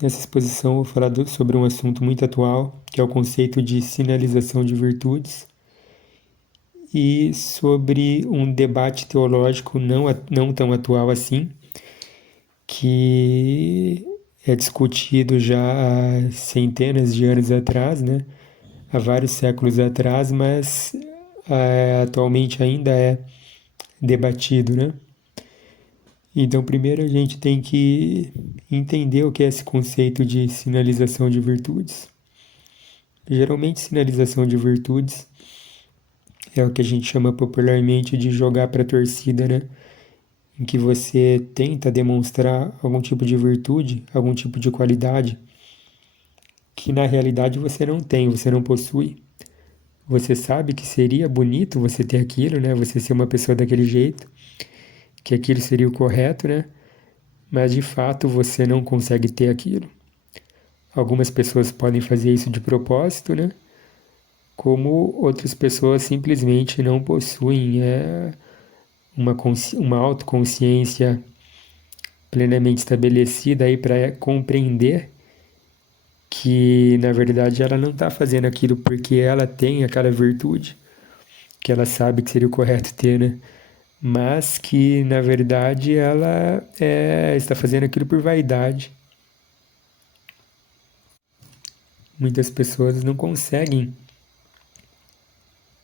Nessa exposição, eu vou falar sobre um assunto muito atual, que é o conceito de sinalização de virtudes, e sobre um debate teológico não tão atual assim, que é discutido já há centenas de anos atrás, né? Há vários séculos atrás, mas atualmente ainda é debatido, né? Então, primeiro a gente tem que entender o que é esse conceito de sinalização de virtudes. Geralmente, sinalização de virtudes é o que a gente chama popularmente de jogar para a torcida, né? Em que você tenta demonstrar algum tipo de virtude, algum tipo de qualidade que na realidade você não tem, você não possui. Você sabe que seria bonito você ter aquilo, né? Você ser uma pessoa daquele jeito, que aquilo seria o correto, né? Mas de fato você não consegue ter aquilo. Algumas pessoas podem fazer isso de propósito, né? Como outras pessoas simplesmente não possuem uma autoconsciência plenamente estabelecida aí para compreender que na verdade ela não está fazendo aquilo porque ela tem aquela virtude que ela sabe que seria o correto ter, né? Mas que na verdade ela está fazendo aquilo por vaidade. Muitas pessoas não conseguem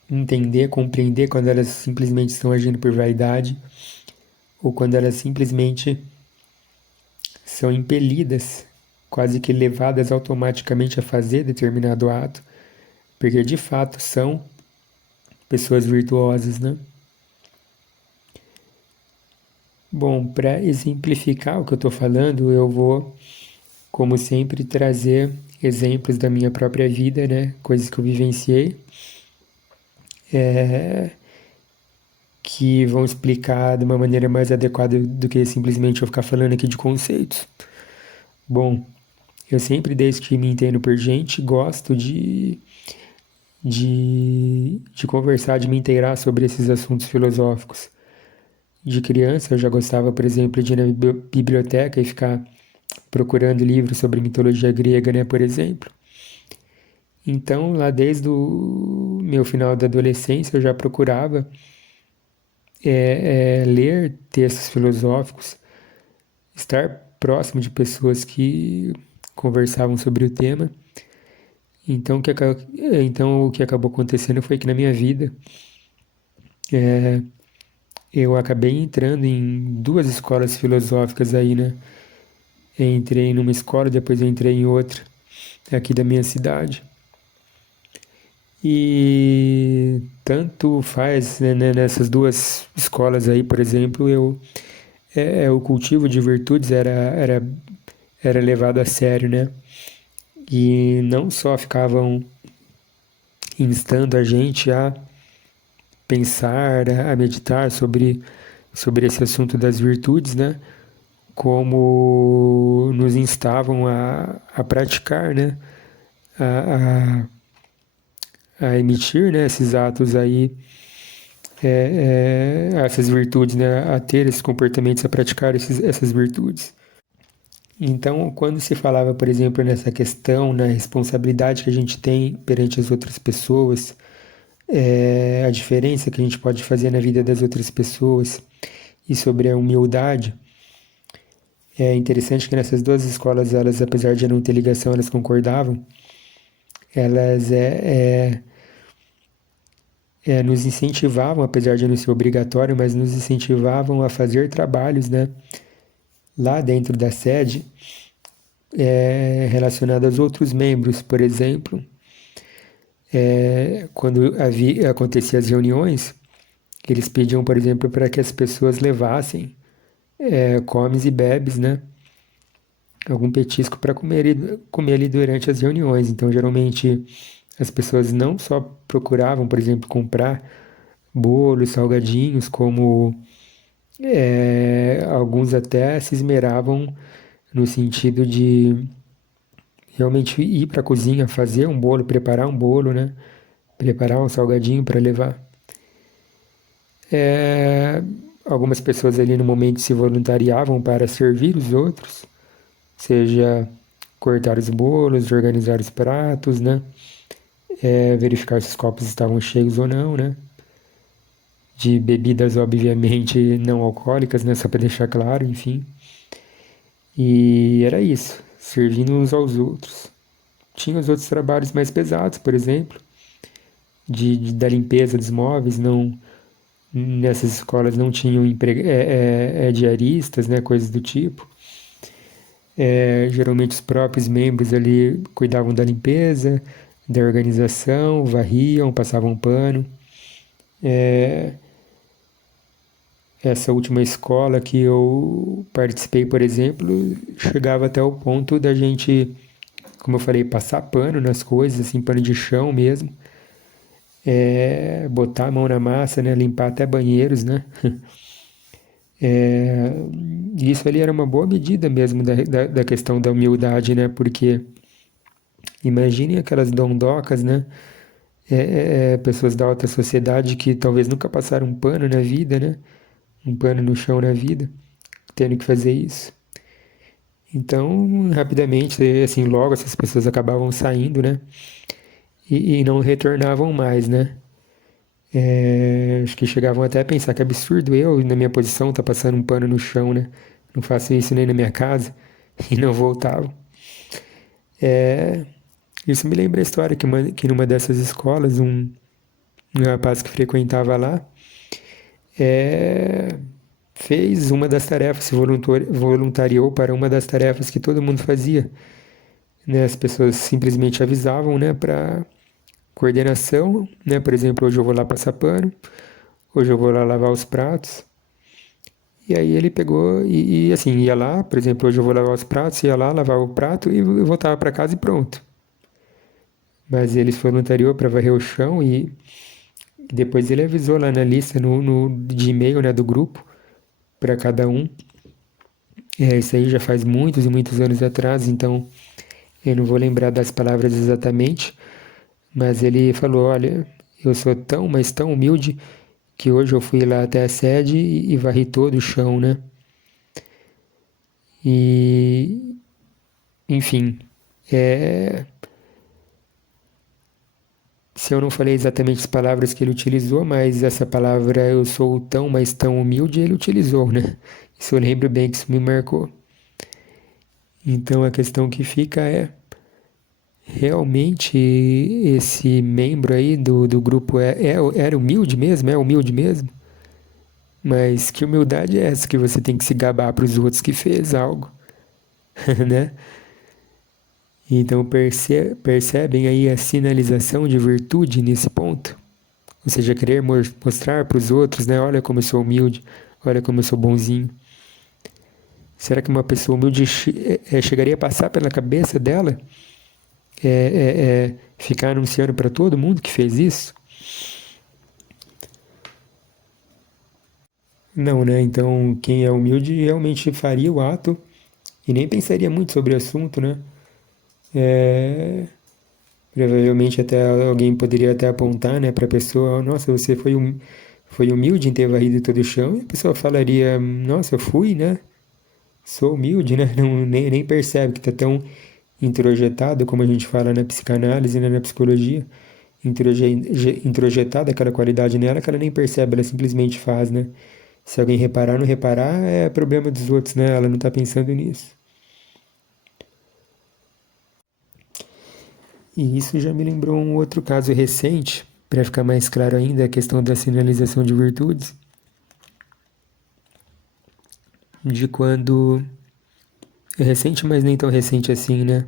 entender, compreender quando elas simplesmente estão agindo por vaidade ou quando elas simplesmente são impelidas, quase que levadas automaticamente a fazer determinado ato, porque de fato são pessoas virtuosas, né? Bom, para exemplificar o que eu estou falando, eu vou, como sempre, trazer exemplos da minha própria vida, né? Coisas que eu vivenciei, que vão explicar de uma maneira mais adequada do que simplesmente eu ficar falando aqui de conceitos. Bom, eu sempre, desde que me entendo por gente, gosto de conversar, de me inteirar sobre esses assuntos filosóficos. De criança, eu já gostava, por exemplo, de ir na biblioteca e ficar procurando livros sobre mitologia grega, né, por exemplo. Então, lá desde o meu final da adolescência, eu já procurava ler textos filosóficos, estar próximo de pessoas que conversavam sobre o tema. Então, o que acabou acontecendo foi que na minha vida eu acabei entrando em duas escolas filosóficas aí, né? Eu entrei numa escola, depois eu entrei em outra, aqui da minha cidade. E tanto faz, né, nessas duas escolas aí, por exemplo, o cultivo de virtudes era levado a sério, né? E não só ficavam instando a gente a pensar, a meditar sobre esse assunto das virtudes, né? Como nos instavam a praticar, né? A, a emitir, né? Esses atos aí, essas virtudes, né? A ter esses comportamentos, a praticar essas virtudes. Então, quando se falava, por exemplo, nessa questão, na responsabilidade que a gente tem perante as outras pessoas, a diferença que a gente pode fazer na vida das outras pessoas e sobre a humildade, é interessante que nessas duas escolas, elas, apesar de não ter ligação, elas concordavam, elas nos incentivavam, apesar de não ser obrigatório, mas nos incentivavam a fazer trabalhos, né, lá dentro da sede, relacionado aos outros membros, por exemplo, quando acontecia as reuniões, eles pediam, por exemplo, para que as pessoas levassem comes e bebes, né, algum petisco para comer ali durante as reuniões. Então, geralmente, as pessoas não só procuravam, por exemplo, comprar bolos, salgadinhos, como alguns até se esmeravam no sentido de realmente ir para a cozinha, fazer um bolo, preparar um bolo, né? Preparar um salgadinho para levar. Algumas pessoas ali no momento se voluntariavam para servir os outros, seja cortar os bolos, organizar os pratos, né? Verificar se os copos estavam cheios ou não, né? De bebidas, obviamente, não alcoólicas, né? Só para deixar claro, enfim. E era isso, servindo uns aos outros. Tinha os outros trabalhos mais pesados, por exemplo, da limpeza dos móveis, não, nessas escolas não tinham diaristas, né, coisas do tipo. Geralmente os próprios membros ali cuidavam da limpeza, da organização, varriam, passavam pano. Essa última escola que eu participei, por exemplo, chegava até o ponto da gente, como eu falei, passar pano nas coisas, assim, pano de chão mesmo, botar a mão na massa, né, limpar até banheiros, né. É, isso ali era uma boa medida mesmo da questão da humildade, né, porque imaginem aquelas dondocas, né, pessoas da alta sociedade que talvez nunca passaram um pano na vida, né, um pano no chão na vida, tendo que fazer isso. Então, rapidamente, assim, logo essas pessoas acabavam saindo, né? E não retornavam mais, né? Acho que chegavam até a pensar que absurdo eu, na minha posição, tá passando um pano no chão, né? Não faço isso nem na minha casa. E não voltavam. Isso me lembra a história que numa dessas escolas, um rapaz que frequentava lá, é, fez uma das tarefas, se voluntariou para uma das tarefas que todo mundo fazia, né? As pessoas simplesmente avisavam, né, para coordenação, né? Por exemplo, hoje eu vou lá passar pano, hoje eu vou lá lavar os pratos. E aí ele pegou assim, ia lá, por exemplo, hoje eu vou lavar os pratos, ia lá, lavava o prato e voltava para casa e pronto. Mas ele se voluntariou para varrer o chão e depois ele avisou lá na lista de e-mail, né, do grupo para cada um. Isso aí já faz muitos e muitos anos atrás, então eu não vou lembrar das palavras exatamente, mas ele falou: olha, eu sou tão, mas tão humilde que hoje eu fui lá até a sede e varri todo o chão, né? E, enfim, é, se eu não falei exatamente as palavras que ele utilizou, mas essa palavra eu sou tão, mas tão humilde, ele utilizou, né? Isso eu lembro bem que isso me marcou. Então a questão que fica é, realmente esse membro aí do grupo era humilde mesmo? É humilde mesmo? Mas que humildade é essa que você tem que se gabar para os outros que fez algo, né? Então percebem aí a sinalização de virtude nesse ponto? Ou seja, querer mostrar para os outros, né? Olha como eu sou humilde, olha como eu sou bonzinho. Será que uma pessoa humilde chegaria a passar pela cabeça dela ficar anunciando para todo mundo que fez isso? Não, né? Então, quem é humilde realmente faria o ato e nem pensaria muito sobre o assunto, né? É, provavelmente até alguém poderia até apontar, né, para a pessoa: nossa, você foi humilde em ter varrido todo o chão, e a pessoa falaria: nossa, eu fui, né? Sou humilde, né? Não, nem percebe que está tão introjetado, como a gente fala na psicanálise, né, na psicologia, introjetada aquela qualidade nela que ela nem percebe, ela simplesmente faz, né? Se alguém reparar, não reparar, é problema dos outros, né? Ela não está pensando nisso. E isso já me lembrou um outro caso recente, para ficar mais claro ainda, a questão da sinalização de virtudes, de quando é recente, mas nem tão recente assim, né?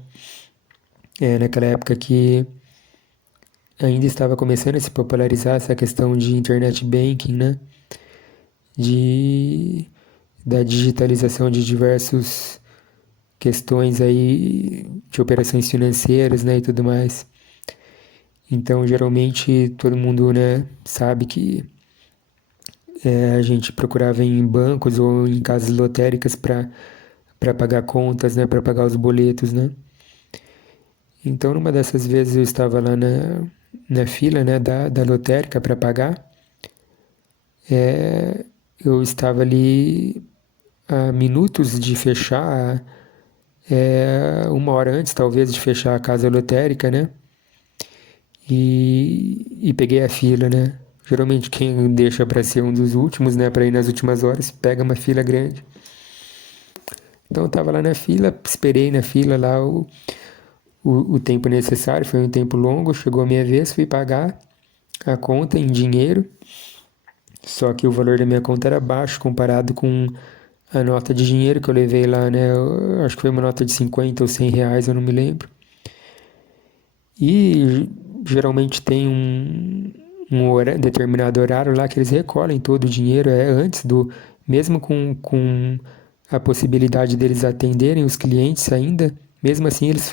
Naquela época que ainda estava começando a se popularizar essa questão de internet banking, né? De, da digitalização de diversas questões aí de operações financeiras, né, e tudo mais. Então, geralmente, todo mundo, né, sabe que a gente procurava em bancos ou em casas lotéricas para pagar contas, né, para pagar os boletos, né. Então, numa dessas vezes eu estava lá na fila, né, da lotérica para pagar. Eu estava ali a minutos de fechar uma hora antes, talvez, de fechar a casa lotérica, né? E peguei a fila, né? Geralmente quem deixa para ser um dos últimos, né, para ir nas últimas horas, pega uma fila grande. Então eu tava lá na fila, esperei na fila lá o tempo necessário, foi um tempo longo, chegou a minha vez, fui pagar a conta em dinheiro, só que o valor da minha conta era baixo comparado com a nota de dinheiro que eu levei lá, né? Eu acho que foi uma nota de 50 ou 100 reais, eu não me lembro. E geralmente tem determinado horário lá que eles recolhem todo o dinheiro, antes do, mesmo com a possibilidade deles atenderem os clientes ainda, mesmo assim eles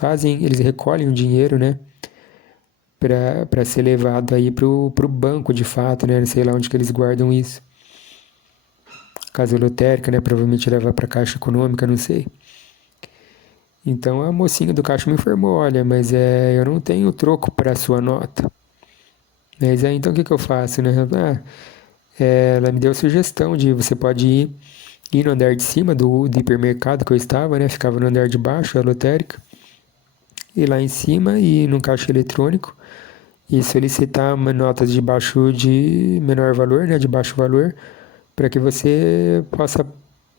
recolhem o dinheiro, né, para ser levado aí pro banco de fato, né, não sei lá onde que eles guardam isso. Casa lotérica, né, provavelmente leva para Caixa Econômica, não sei. Então a mocinha do caixa me informou, olha, mas eu não tenho troco para a sua nota. Mas aí então o que que eu faço, né? Ela me deu a sugestão de você pode ir no andar de cima do hipermercado que eu estava, né? Ficava no andar de baixo, a lotérica. Ir lá em cima e ir num caixa eletrônico e solicitar notas de menor valor, né? De baixo valor, para que você possa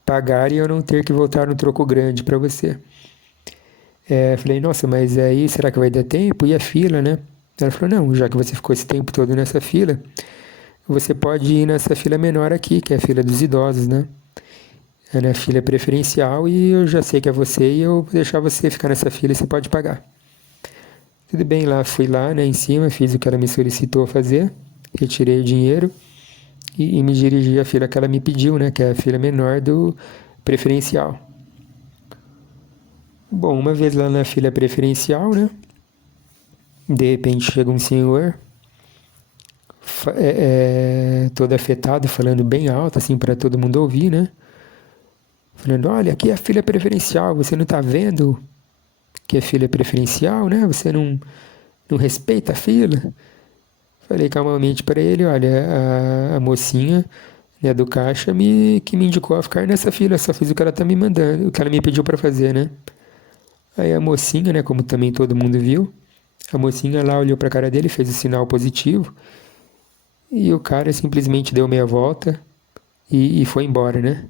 pagar e eu não ter que voltar no troco grande para você. Falei, nossa, mas aí será que vai dar tempo? E a fila, né? Ela falou, não, já que você ficou esse tempo todo nessa fila, você pode ir nessa fila menor aqui, que é a fila dos idosos, né? É na fila preferencial e eu já sei que é você e eu vou deixar você ficar nessa fila e você pode pagar. Tudo bem, lá fui lá, né, em cima, fiz o que ela me solicitou fazer, retirei o dinheiro e me dirigi à fila que ela me pediu, né, que é a fila menor do preferencial. Bom, uma vez lá na fila preferencial, né, de repente chega um senhor todo afetado, falando bem alto, assim, para todo mundo ouvir, né? Falando, olha, aqui é a fila preferencial, você não tá vendo que é fila preferencial, né? Você não respeita a fila? Falei calmamente para ele, olha, a mocinha, né, do caixa que me indicou a ficar nessa fila, só fiz o que ela tá me mandando, o que ela me pediu para fazer, né? Aí a mocinha, né, como também todo mundo viu, a mocinha lá olhou para a cara dele, fez o sinal positivo, e o cara simplesmente deu meia volta e foi embora, né?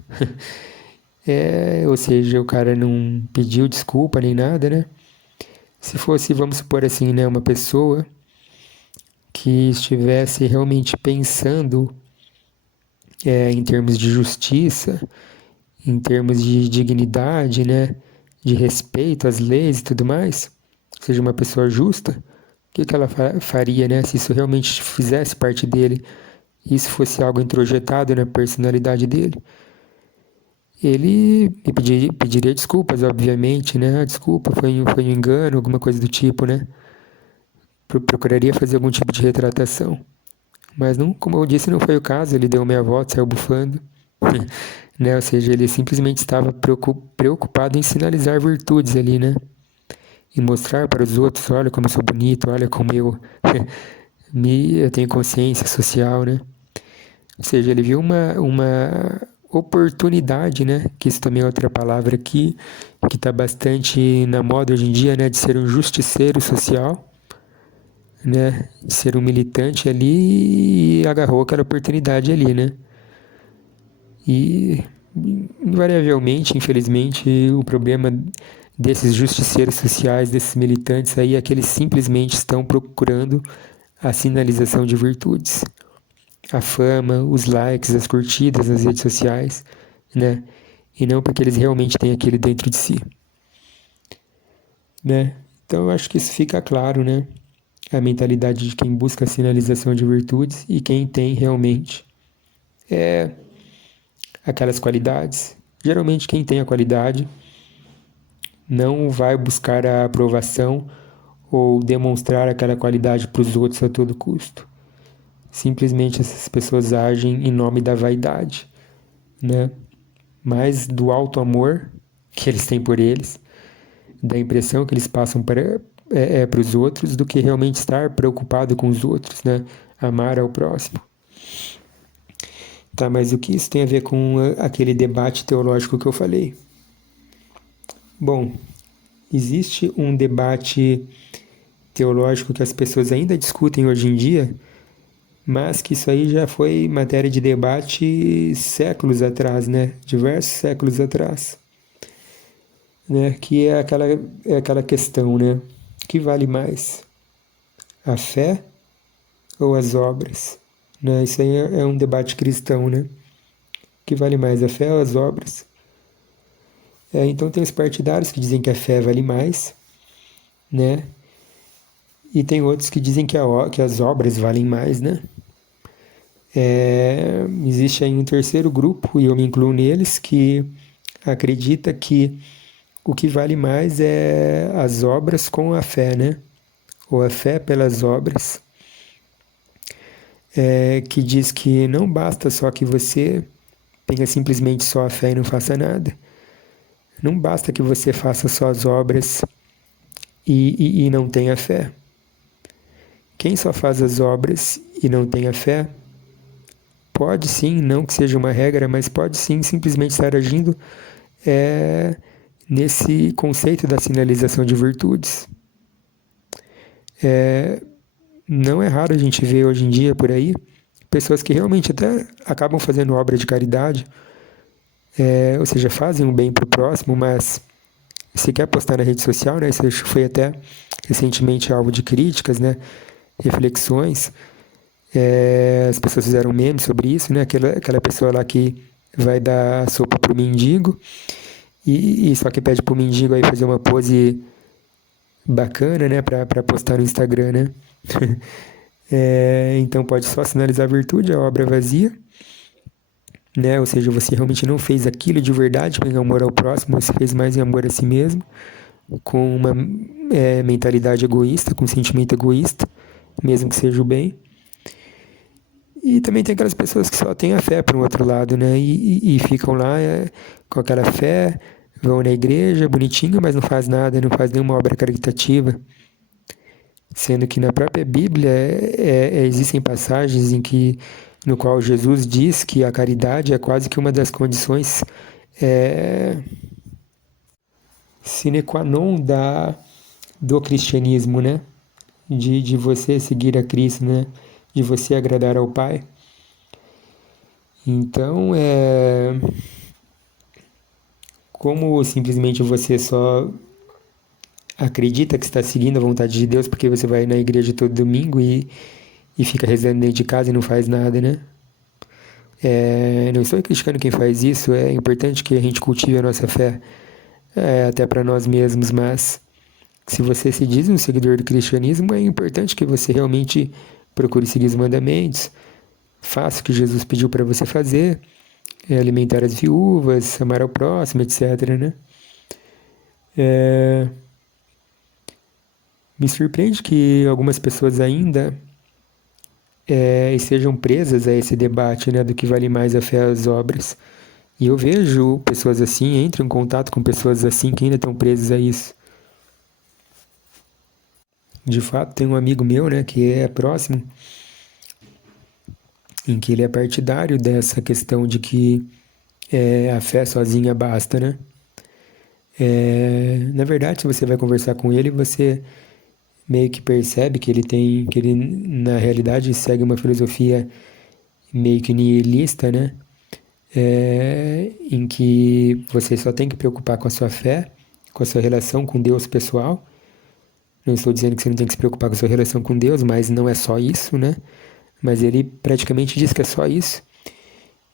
Ou seja, o cara não pediu desculpa nem nada, né? Se fosse, vamos supor assim, né, uma pessoa que estivesse realmente pensando em termos de justiça, em termos de dignidade, né, de respeito às leis e tudo mais, seja uma pessoa justa, o que que ela faria, né, se isso realmente fizesse parte dele, isso fosse algo introjetado na personalidade dele? Ele me pediria desculpas, obviamente, né? Desculpa, foi um engano, alguma coisa do tipo, né? Procuraria fazer algum tipo de retratação. Mas não, como eu disse, não foi o caso. Ele deu meia volta, saiu bufando, né? Ou seja, ele simplesmente estava preocupado em sinalizar virtudes ali, né? E mostrar para os outros, olha como eu sou bonito, olha como eu tenho consciência social, né? Ou seja, ele viu uma oportunidade, né? Que isso também é outra palavra aqui, que está bastante na moda hoje em dia, né? De ser um justiceiro social, né? De ser um militante ali e agarrou aquela oportunidade ali, né? E invariavelmente, infelizmente, o problema desses justiceiros sociais, desses militantes aí, é que eles simplesmente estão procurando a sinalização de virtudes, a fama, os likes, as curtidas nas redes sociais, né? E não porque eles realmente têm aquilo dentro de si, né? Então eu acho que isso fica claro, né? A mentalidade de quem busca a sinalização de virtudes e quem tem realmente aquelas qualidades. Geralmente quem tem a qualidade não vai buscar a aprovação ou demonstrar aquela qualidade para os outros a todo custo. Simplesmente essas pessoas agem em nome da vaidade, né? Mais do alto amor que eles têm por eles, da impressão que eles passam para os outros, do que realmente estar preocupado com os outros, né? Amar ao próximo. Tá, mas o que isso tem a ver com aquele debate teológico que eu falei? Bom, existe um debate teológico que as pessoas ainda discutem hoje em dia, mas que isso aí já foi matéria de debate séculos atrás, né? Diversos séculos atrás, né? Que é aquela questão, né? O que vale mais? A fé ou as obras? Né? Isso aí é um debate cristão, né? O que vale mais, a fé ou as obras? Então tem os partidários que dizem que a fé vale mais, né? E tem outros que dizem que as obras valem mais, né? Existe aí um terceiro grupo, e eu me incluo neles, que acredita que o que vale mais é as obras com a fé, né? Ou a fé pelas obras. Que diz que não basta só que você tenha simplesmente só a fé e não faça nada. Não basta que você faça só as obras e não tenha fé. Quem só faz as obras e não tem a fé, pode sim, não que seja uma regra, mas pode sim simplesmente estar agindo nesse conceito da sinalização de virtudes. Não é raro a gente ver hoje em dia por aí pessoas que realmente até acabam fazendo obra de caridade, ou seja, fazem um bem para o próximo, mas se quer postar na rede social, né? Isso foi até recentemente alvo de críticas, né? Reflexões. As pessoas fizeram memes sobre isso, né? Aquela pessoa lá que vai dar sopa pro mendigo e só que pede pro mendigo aí fazer uma pose bacana, né? Pra postar no Instagram, né? Então pode só sinalizar a virtude, a obra vazia, né? Ou seja, você realmente não fez aquilo de verdade em amor ao próximo, você fez mais em amor a si mesmo, com uma mentalidade egoísta, com um sentimento egoísta, mesmo que seja o bem. E também tem aquelas pessoas que só têm a fé por um outro lado, né? E ficam lá com aquela fé, vão na igreja, bonitinho, mas não faz nada, não faz nenhuma obra caritativa. Sendo que na própria Bíblia existem passagens no qual Jesus diz que a caridade é quase que uma das condições sine qua non do cristianismo, né? De você seguir a Cristo, né? De você agradar ao Pai. Então, como simplesmente você só acredita que está seguindo a vontade de Deus porque você vai na igreja todo domingo e fica rezando dentro de casa e não faz nada, né? Não estou criticando quem faz isso, é importante que a gente cultive a nossa fé, até para nós mesmos, mas se você se diz um seguidor do cristianismo, é importante que você realmente procure seguir os mandamentos, faça o que Jesus pediu para você fazer, alimentar as viúvas, amar ao próximo, etc., né? Me surpreende que algumas pessoas ainda estejam presas a esse debate, né, do que vale mais a fé às obras. E eu vejo pessoas assim, entro em contato com pessoas assim que ainda estão presas a isso. De fato, tem um amigo meu, né, que é próximo, em que ele é partidário dessa questão de que a fé sozinha basta, né? Na verdade, se você vai conversar com ele, você meio que percebe que ele na realidade segue uma filosofia meio que nihilista, né? Em que você só tem que preocupar com a sua fé, com a sua relação com Deus pessoal. Não estou dizendo que você não tem que se preocupar com a sua relação com Deus, mas não é só isso, né? Mas ele praticamente diz que é só isso.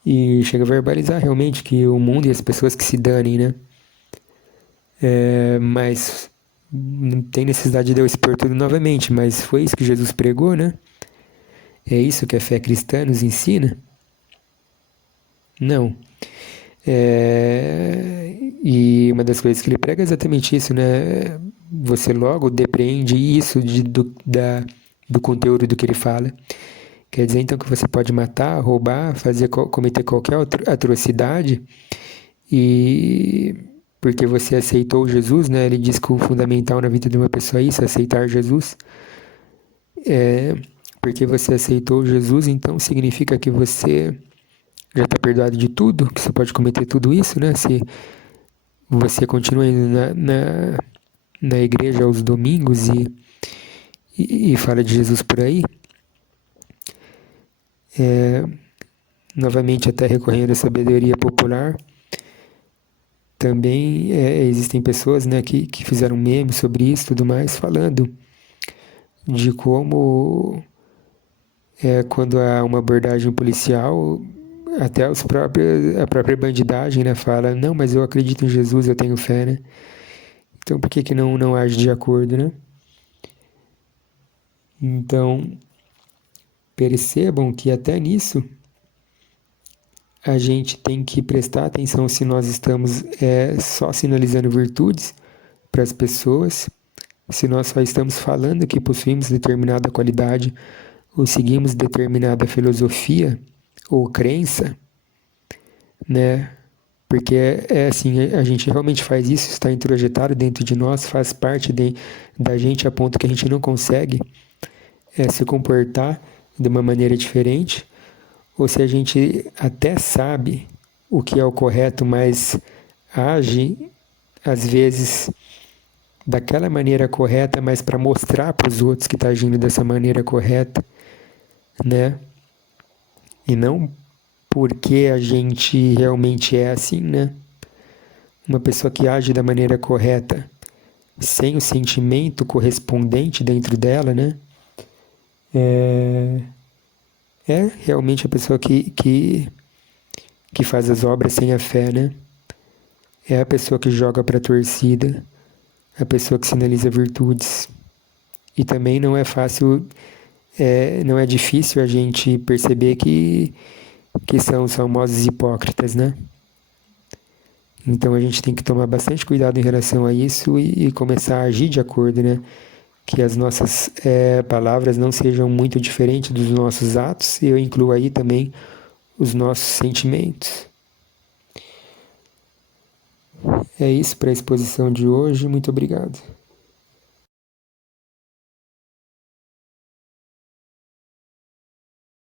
E chega a verbalizar realmente que o mundo e as pessoas que se danem, né? Mas não tem necessidade de eu expor tudo novamente, mas foi isso que Jesus pregou, né? É isso que a fé cristã nos ensina? Não. E uma das coisas que ele prega é exatamente isso, né? Você logo depreende isso do conteúdo do que ele fala. Quer dizer, então, que você pode matar, roubar, cometer qualquer atrocidade e porque você aceitou Jesus, né? Ele diz que o fundamental na vida de uma pessoa é isso, aceitar Jesus. Porque você aceitou Jesus, então significa que você já está perdoado de tudo, que você pode cometer tudo isso, né? Se você continua indo na igreja aos domingos e fala de Jesus por aí, novamente até recorrendo à sabedoria popular, também existem pessoas, né, que fizeram memes sobre isso e tudo mais, falando de como quando há uma abordagem policial, até a própria bandidagem, né, fala, não, mas eu acredito em Jesus, eu tenho fé, né? Então por que que não age de acordo, né? Então, percebam que até nisso a gente tem que prestar atenção se nós estamos só sinalizando virtudes para as pessoas, se nós só estamos falando que possuímos determinada qualidade ou seguimos determinada filosofia ou crença, né? Porque é assim, a gente realmente faz isso, está introjetado dentro de nós, faz parte da gente a ponto que a gente não consegue se comportar de uma maneira diferente, ou se a gente até sabe o que é o correto, mas age, às vezes, daquela maneira correta, mas para mostrar para os outros que está agindo dessa maneira correta, né? E não porque a gente realmente é assim, né? Uma pessoa que age da maneira correta, sem o sentimento correspondente dentro dela, né? É realmente a pessoa que faz as obras sem a fé, né? É a pessoa que joga para a torcida, a pessoa que sinaliza virtudes. E também não é fácil, não é difícil a gente perceber que são os famosos hipócritas, né? Então a gente tem que tomar bastante cuidado em relação a isso e começar a agir de acordo, né? Que as nossas palavras não sejam muito diferentes dos nossos atos, e eu incluo aí também os nossos sentimentos. É isso para a exposição de hoje, muito obrigado.